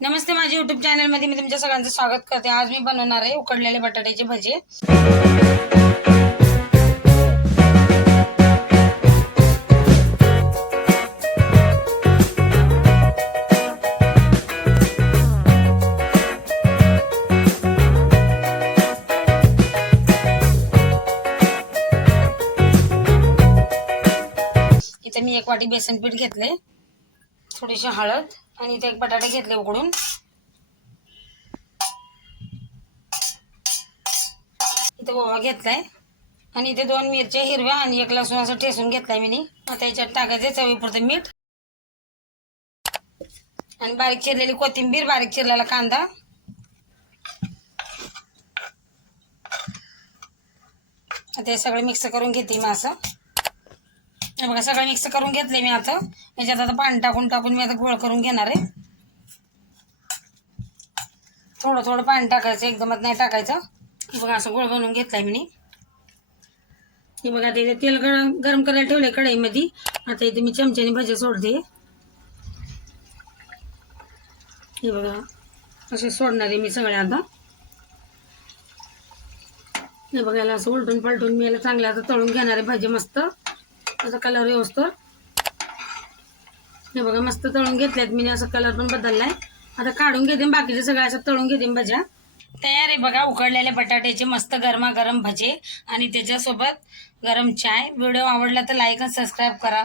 नमस्ते माझ्या युट्यूब चॅनलमध्ये मी तुमच्या सगळ्यांचं स्वागत करते. आज मी बनवणार आहे उकडलेले बटाट्याचे भजे. इथे मी एक वाटी बेसन पीठ घेतले थोडीशी हळद आणि इथे एक बटाटे घेतले उकडून. इथे ओवा घेतलाय. आणि इथे दोन मिरच्या हिरव्या आणि एक लसूण असं ठेसून घेतलाय मी. आता याच्यात टाकायचं चवीपुरतं मीठ. आणि बारीक चिरलेली कोथिंबीर बारीक चिरलेला कांदा. आता हे सगळं मिक्स करून घेते मी असं. हे बघा सगळं मिक्स करून घेतले मी आता. याच्यात आता पाणी टाकून टाकून मी आता गोळ करून घेणार आहे. थोडं थोडं पाणी टाकायचं एकदमच नाही टाकायचं. हे बघा असं गोळ बनवून घेतलाय मी. हे बघा आता इथे तेल गरम गरम करायला ठेवले कढईमध्ये. आता इथे मी चमच्याने भजे सोडते. हे बघा असे सोडणार आहे मी सगळे आता. हे बघायला असं उलटून पलटून मी याला चांगलं आता तळून घेणार आहे भाजी मस्त. त्याचा कलर व्यवस्थित. हे बघा मस्त तळून घेतल्यात मी असं कलर पण बदललाय. आता काढून घेते बाकीचे सगळ्या असं तळून घेते भज्या. तयार आहे बघा उकडलेले बटाट्याचे मस्त गरमागरम भजे. आणि त्याच्यासोबत गरम चाय. व्हिडिओ आवडला तर लाईक आणि सबस्क्राईब करा.